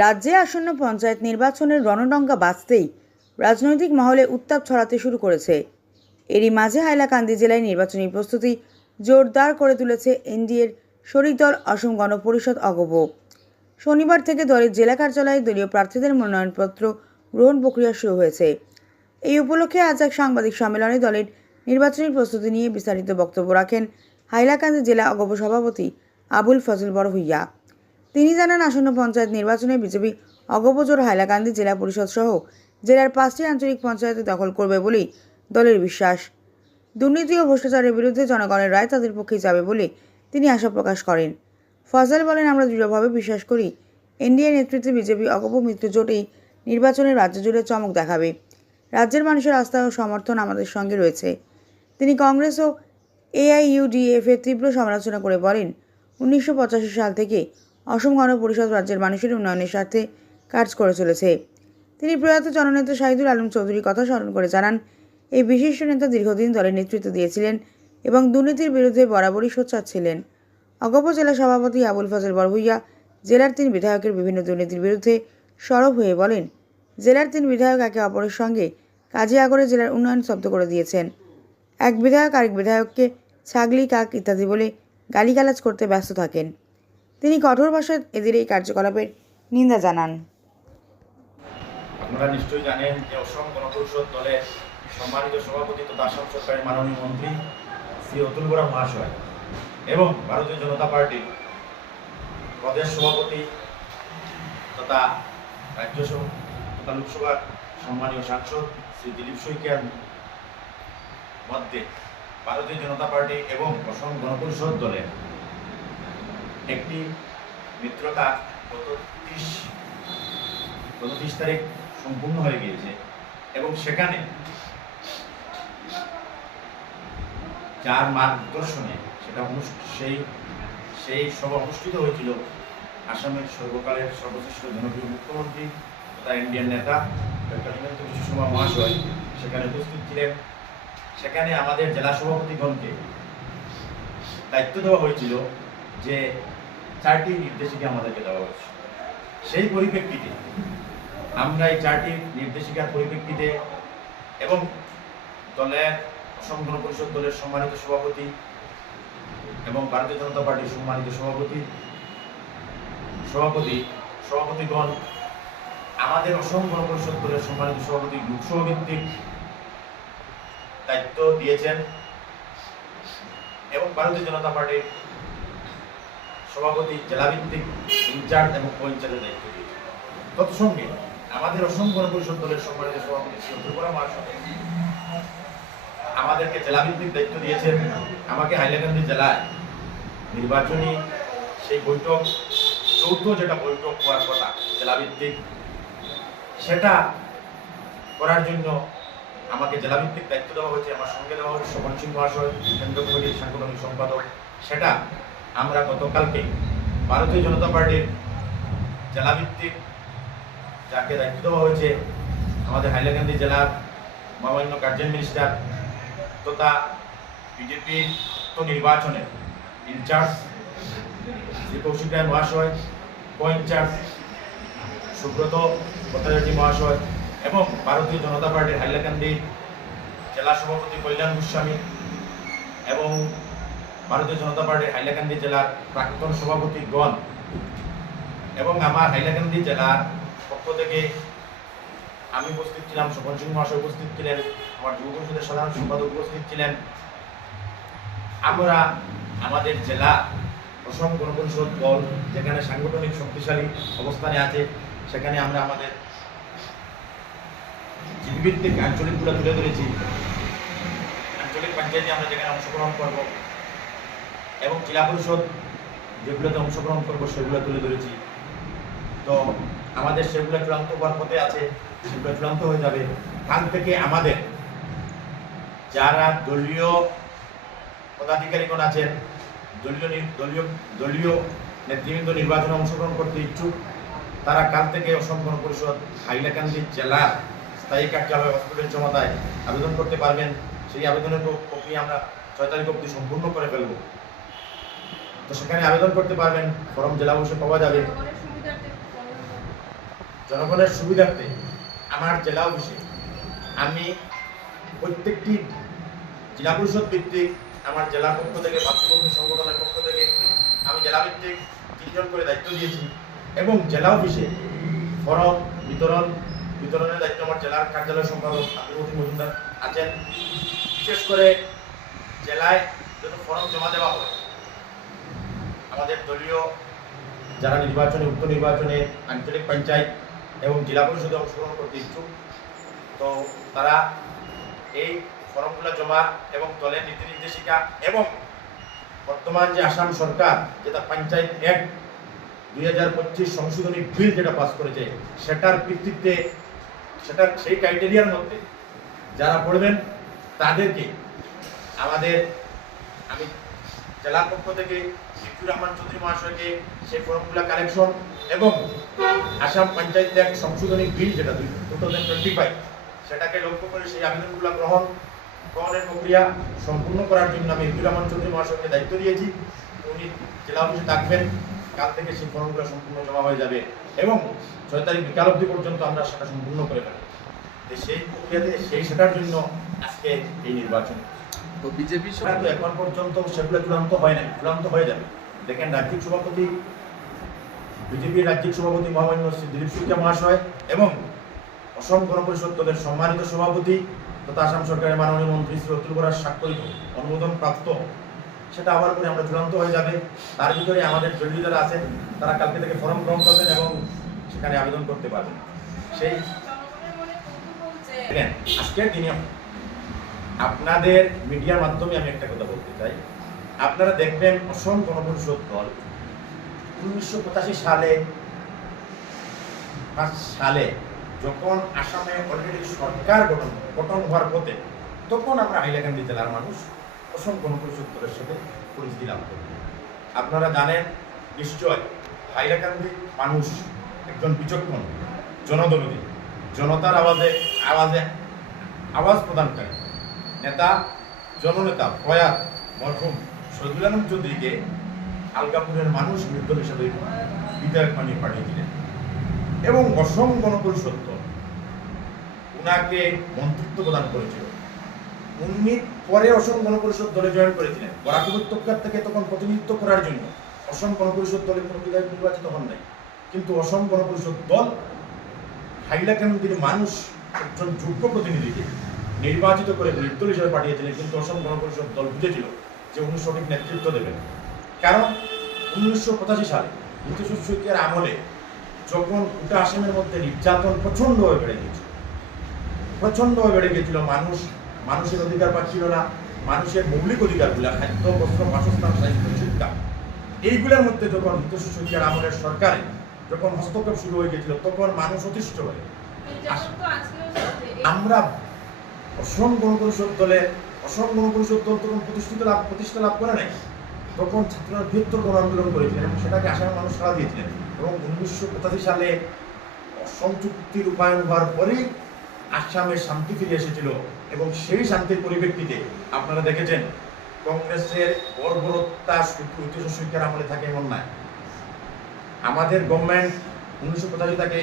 রাজ্যে আসন্ন পঞ্চায়েত নির্বাচনের রণডঙ্কা বাজতেই রাজনৈতিক মহলে উত্তাপ ছড়াতে শুরু করেছে। এরই মাঝে হাইলাকান্দি জেলায় নির্বাচনী প্রস্তুতি জোরদার করে তুলেছে এনডিএর শরিক দল অসম গণ পরিষদ অগপ। শনিবার থেকে দলের জেলা কার্যালয়ে দলীয় প্রার্থীদের মনোনয়নপত্র গ্রহণ প্রক্রিয়া শুরু হয়েছে। এই উপলক্ষে আজ এক সাংবাদিক সম্মেলনে দলের নির্বাচনী প্রস্তুতি নিয়ে বিস্তারিত বক্তব্য রাখেন হাইলাকান্দি জেলা অগপ সভাপতি আবুল ফজল বড়ভূইয়া। তিনি জানান, আসন্ন পঞ্চায়েত নির্বাচনে বিজেপি অগপ জোট হাইলাকান্দি জেলা পরিষদ সহ জেলার 5টি আঞ্চলিক পঞ্চায়েতে দখল করবে বলেই দলের বিশ্বাস। দুর্নীতি ও ভ্রষ্টাচারের বিরুদ্ধে জনগণের রায় তাদের পক্ষেই যাবে বলে তিনি আশা প্রকাশ করেন। ফজল বলেন, আমরা দৃঢ়ভাবে বিশ্বাস করি এনডিএ নেতৃত্বে বিজেপি অগপ মিত্র জোট এই নির্বাচনে রাজ্য জুড়ে চমক দেখাবে। রাজ্যের মানুষের আস্থা ও সমর্থন আমাদের সঙ্গে রয়েছে। তিনি কংগ্রেস ও AIUDF এর তীব্র সমালোচনা করে বলেন, 1985 সাল থেকে অসম গণ পরিষদ রাজ্যের মানুষের উন্নয়নের স্বার্থে কাজ করে চলেছে। তিনি প্রয়াত জননেতা শাহিদুল আলম চৌধুরীর কথা স্মরণ করে জানান, এই বিশিষ্ট নেতা দীর্ঘদিন দলের নেতৃত্ব দিয়েছিলেন এবং দুর্নীতির বিরুদ্ধে বরাবরই সোচ্চার ছিলেন। অগপ জেলা সভাপতি আবুল ফজল বড়ভূইয়া জেলার 3 বিধায়কের বিভিন্ন দুর্নীতির বিরুদ্ধে সরব হয়ে বলেন, জেলার 3 বিধায়ক একে অপরের সঙ্গে কাজিয়া করে জেলার উন্নয়ন স্তব্ধ করে দিয়েছেন। এক বিধায়ক আরেক বিধায়ককে ছাগলি, কাক ইত্যাদি বলে গালিগালাজ করতে ব্যস্ত থাকেন। তিনি কঠোর ভাষায় এদের এই কার্যকলাপের নিন্দা জানান। আপনারা নিশ্চয়ই জানেন যে অসম গণ পরিষদ দলের সম্মানিত সভাপতি তথা আসাম সরকারের মাননীয় মন্ত্রী শ্রী অতুল বরা মহাশয় এবং ভারতীয় জনতা পার্টির প্রদেশ সভাপতি তথা রাজ্য তথা লোকসভার সম্মানীয় সাংসদ শ্রী দিলীপ শইকিয়ার মধ্যে ভারতীয় জনতা পার্টি এবং অসম গণ পরিষদ দলের একটি মিত্রতা গত 30 তারিখ সম্পূর্ণ হয়ে গিয়েছে এবং সেখানে যার মার্গদর্শনে সেই সভা অনুষ্ঠিত হয়েছিল আসামের সর্বকালের সর্বশ্রেষ্ঠ জনপ্রিয় মুখ্যমন্ত্রী তথা ইন্ডিয়ান নেতা ডক্টর হিমন্ত বিশ্ব শর্মা মহাশয় সেখানে উপস্থিত ছিলেন। সেখানে আমাদের জেলা সভাপতিগণকে দায়িত্ব দেওয়া হয়েছিল যে 4টি নির্দেশিকা আমাদেরকে দেওয়া হয়েছে। সেই পরিপ্রেক্ষিতে আমরা এই 4টি নির্দেশিকার পরিপ্রেক্ষিতে এবং দলের অসম গণ পরিষদ দলের সম্মানিত সভাপতি এবং ভারতীয় জনতা পার্টির সম্মানিত সভাপতিগণ আমাদের অসম গণ পরিষদ দলের সম্মানিত সভাপতি লোকসভা ভিত্তিক দায়িত্ব দিয়েছেন এবং ভারতীয় জনতা পার্টির সভাপতি জেলাভিত্তিক ইনচার্জ এবং কো-ইনচার্জের দায়িত্ব দিয়েছেন। তৎসঙ্গে আমাদের অসম গণ পরিষদ দলের সম্মানিত সভাপতি শ্রী অতুল বরা মহাশয় আমাদেরকে জেলাভিত্তিক দায়িত্ব দিয়েছেন। আমাকে হাইলাকান্দি জেলায় নির্বাচনী সেই বৈঠক চৌথ যেটা বৈঠক হওয়ার কথা জেলাভিত্তিক, সেটা করার জন্য আমাকে জেলাভিত্তিক দায়িত্ব দেওয়া হয়েছে। আমার সঙ্গে দেওয়া হয়েছে শোভন সিং মহাশয়, কেন্দ্র কমিটির সাংগঠনিক সম্পাদক। সেটা আমরা গতকালকে ভারতীয় জনতা পার্টির জেলাভিত্তিক যাকে দায়িত্ব দেওয়া হয়েছে আমাদের হাইলাকান্দি জেলার মাননীয় গার্জেন মিনিস্টার তথা বিজেপির নির্বাচনের ইনচার্জ শ্রী কৌশিক রায় মহাশয়, কো-ইনচার্জ সুব্রত ভট্টাচার্য মহাশয় এবং ভারতীয় জনতা পার্টির হাইলাকান্দি জেলা সভাপতি কল্যাণ গোস্বামী এবং ভারতীয় জনতা পার্টির হাইলাকান্দি জেলার প্রাক্তন সভাপতিগণ এবং আমার হাইলাকান্দি জেলার পক্ষ থেকে আমি উপস্থিত ছিলাম, শোভন সিং মহাশয় উপস্থিত ছিলেন, আমার যুব পরিষদের সাধারণ সম্পাদক উপস্থিত ছিলেন। আমরা আমাদের জেলা অসম গণ পরিষদ দল যেখানে সাংগঠনিক শক্তিশালী অবস্থানে আছে সেখানে আমরা আমাদের জীবভিত্তিক আঞ্চলিকগুলো তুলে ধরেছি। আঞ্চলিক পঞ্চায়েতে আমরা যেখানে অংশগ্রহণ করব এবং জেলা পরিষদ যেগুলোতে অংশগ্রহণ করবো সেগুলো তুলে ধরেছি। তো আমাদের সেগুলো চূড়ান্ত হওয়ার পথে আছে, সেগুলো চূড়ান্ত হয়ে যাবে। কাল থেকে আমাদের যারা দলীয় পদাধিকারীগণ আছেন, দলীয় নেতৃবৃন্দ নির্বাচনে অংশগ্রহণ করতে ইচ্ছুক, তারা কাল থেকে অসম গণ পরিষদ হাইলাকান্দি জেলার স্থায়ী কার্যালয় হসপিটাল জমাতায় আবেদন করতে পারবেন। সেই আবেদনের প্রক্রিয়া আমরা 6 তারিখ অবধি সম্পূর্ণ করে ফেলব। তো সেখানে আবেদন করতে পারবেন, ফর্ম জেলা বসে পাওয়া যাবে। জনগণের সুবিধার্থে আমার জেলা অফিসে আমি প্রত্যেকটি জেলা পরিষদ ভিত্তিক আমার জেলার পক্ষ থেকে মাতৃভূমি সংগঠনের পক্ষ থেকে আমি জেলা ভিত্তিক 3 জন করে দায়িত্ব দিয়েছি এবং জেলা অফিসে ফরম বিতরণের দায়িত্ব আমার জেলার কার্যালয় সম্পাদক আব্দুল মজুমদার আছেন। বিশেষ করে জেলায় যত ফরম জমা দেওয়া হয় আমাদের দলীয় যারা নির্বাচনে উক্ত নির্বাচনে আঞ্চলিক পঞ্চায়েত এবং জেলা পরিষদে অংশগ্রহণ করতে ইচ্ছুক, তো তারা এই ফর্মগুলো জমা এবং দলের নীতি নির্দেশিকা এবং বর্তমান যে আসাম সরকার যেটা পঞ্চায়েত অ্যাক্ট 2025 সংশোধনী বিল যেটা পাস করেছে সেটার ভিত্তিতে সেই ক্রাইটেরিয়ার মধ্যে যারা পড়বেন তাদেরকে আমি জেলার পক্ষ থেকে জিতুর রহমান চৌধুরী মহাশয়কে সেই ফর্মগুলো কালেকশন এবং আসাম পঞ্চায়েত অ্যাক্ট সংশোধনী বিল যেটা 2025 সেটাকে লক্ষ্য করে সেই আবেদনগুলো গ্রহণের প্রক্রিয়া সম্পূর্ণ করার জন্য আমি জিতুর রহমান চৌধুরী মহাশয়কে দায়িত্ব দিয়েছি। উনি জেলা অফিসে থাকবেন, কাল থেকে সেই ফর্মগুলো সম্পূর্ণ জমা হয়ে যাবে এবং 6 তারিখ বিকাল অবধি পর্যন্ত আমরা সেটা সম্পূর্ণ করে ফেলব। সেই প্রক্রিয়াতে সেটার জন্য আজকে এই নির্বাচন। তো বিজেপি তো এখন পর্যন্ত সেগুলো চূড়ান্ত হয় নাই, চূড়ান্ত হয়ে যাবে। দেখেন বিজেপির রাজ্যিক সভাপতি মহামান্য শ্রী দিলীপ সুইকিয়া মহাশয় এবং অসম গণপরিষদ দলের সম্মানিত সভাপতি তথা আসাম সরকারের মাননীয় মন্ত্রী শ্রী অতুল বরার স্বাক্ষরিত অনুমোদন প্রাপ্ত সেটা আবার করে আমরা চূড়ান্ত হয়ে যাবে। তার ভিতরে আমাদের দলীয় যারা আছেন তারা কালকে থেকে ফর্ম গ্রহণ করবেন এবং সেখানে আবেদন করতে পারবেন। সেই আজকের দিনে আপনাদের মিডিয়ার মাধ্যমে আমি একটা কথা বলতে চাই, আপনারা দেখবেন অসম গণপরিষদ দল 1985 সালে যখন আসামে অলরেডি সরকার গঠন হওয়ার পথে তখন আমরা হাইলাকান্দি জেলার মানুষ অসম গণপরিষদ দলের সাথে পরিচিতি লাভ করি। আপনারা জানেন নিশ্চয় হাইলাকান্দি মানুষ একজন বিচক্ষণ জনদরদী, জনতার আওয়াজ প্রদানকারী নেতা, জননেতা প্রয়াত মরহুম শহীদুল আলম চৌধুরীকে আলগাপুরের মানুষ নির্দল হিসাবে বিধায়ক বানিয়ে পাঠিয়েছিলেন এবং অসম গণপরিষদ দল উনাকে মন্ত্রিত্ব প্রদান করেছিল। উনি পরে অসম গণপরিষদ দলে জয়েন করেছিলেন। বরাক উপত্যকা থেকে তখন প্রতিনিধিত্ব করার জন্য অসম গণপরিষদ দলের কোনো বিধায়ক নির্বাচিত হন নাই, কিন্তু অসম গণপরিষদ দল হাইলাকান্দির মানুষ একজন যোগ্য প্রতিনিধিকে নির্বাচিত করে নির্দল হিসেবে পাঠিয়েছিলেন। কিন্তু অসম গণপরিষদ দল বুঝেছিল যে উনি সঠিক নেতৃত্ব দেবেন, কারণ 1985 সালে নীতিশ সুইকিয়ার আমলে যখন গোটা আসামের মধ্যে নির্যাতন প্রচণ্ডভাবে বেড়ে গিয়েছিল, মানুষের অধিকার পাচ্ছিল না, মানুষের মৌলিক অধিকারগুলো খাদ্য, বস্ত্র, বাসস্থান, স্বাস্থ্য, শিক্ষা এইগুলোর মধ্যে যখন নীতিশ সুইকিয়ার আমলের সরকারে যখন হস্তক্ষেপ শুরু হয়ে গিয়েছিল তখন মানুষ অতিষ্ঠ হয়ে আমরা অসম গণপরিষদ দল তখন প্রতিষ্ঠা লাভ করে নাই, তখন ছাত্ররা বৃহত্তর গণ আন্দোলন করেছিলেন এবং সেটাকে আসামের মানুষ সাড়া দিয়েছিলেন এবং 1985 সালে অসম চুক্তি রূপায়ণ হওয়ার পরেই আসামে শান্তি ফিরে এসেছিল এবং সেই শান্তির পরিপ্রেক্ষিতে আপনারা দেখেছেন কংগ্রেসের বর্বরতা নীতিশ সুইকিয়ার আমলে থাকে এমন নয়। আমাদের গভর্নমেন্ট 1985 থেকে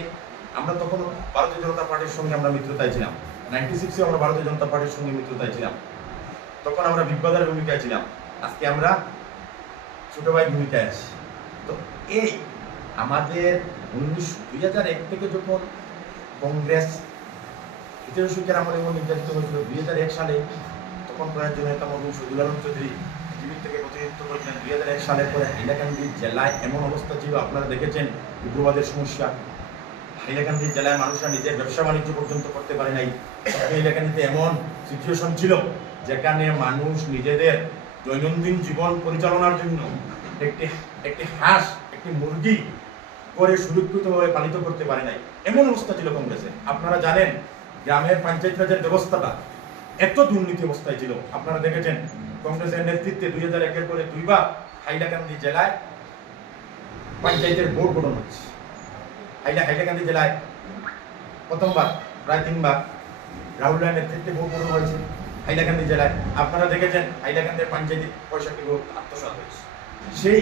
আমরা তখন ভারতীয় জনতা পার্টির সঙ্গে আমরা মিত্রতায় ছিলাম, 96-এ আমরা ভারতীয় জনতা পার্টির সঙ্গে মিত্রতায় ছিলাম, তখন আমরা বিপ্লবের ভূমিকায় ছিলাম, আজকে আমরা ছোট ভাই ভূমিকায় আছি। তো এই আমাদের 2001 থেকে যখন কংগ্রেস নীতিশ সুইকিয়ার আমলে নির্যাতিত হয়েছিল, 2001 সালে তখন প্রয়াত নেতা মরহুম শহীদুল আলম চৌধুরী পৃথিবীর থেকে প্রতিনিধিত্ব করেছিলেন। 2001 সালের পরে হাইলাকান্দি জেলায় এমন অবস্থা ছিল, আপনারা দেখেছেন উগ্রবাদের সমস্যা, হাইলাকান্দি জেলায় মানুষরা নিজের ব্যবসা বাণিজ্য পর্যন্ত করতে পারে নাই। হাইলাকান্দিতে এমন সিচুয়েশন ছিল যেখানে মানুষ নিজেদের দৈনন্দিন জীবন পরিচালনার জন্য একটি হাঁস, একটি মুরগি করে সুরক্ষিতভাবে পালিত করতে পারে নাই, এমন অবস্থা ছিল কংগ্রেসের। আপনারা জানেন গ্রামের পঞ্চায়েত রাজের ব্যবস্থাটা এত দুর্নীতি অবস্থায় ছিল। আপনারা দেখেছেন কংগ্রেসের নেতৃত্বে 2001-এর পরে 2বার হাইলাকান্দি জেলায় পঞ্চায়েতের বোর্ড গঠন হচ্ছে। হাইলাকান্দি জেলায় প্রথমবার প্রায় 3বার রাহুল রায়ের নেতৃত্বে বোর্ড গঠন হয়েছে হাইলাকান্দি জেলায়। আপনারা দেখেছেন হাইলাকান্দির পঞ্চায়েতে 65 ভোট আত্মসাৎ হয়েছে। সেই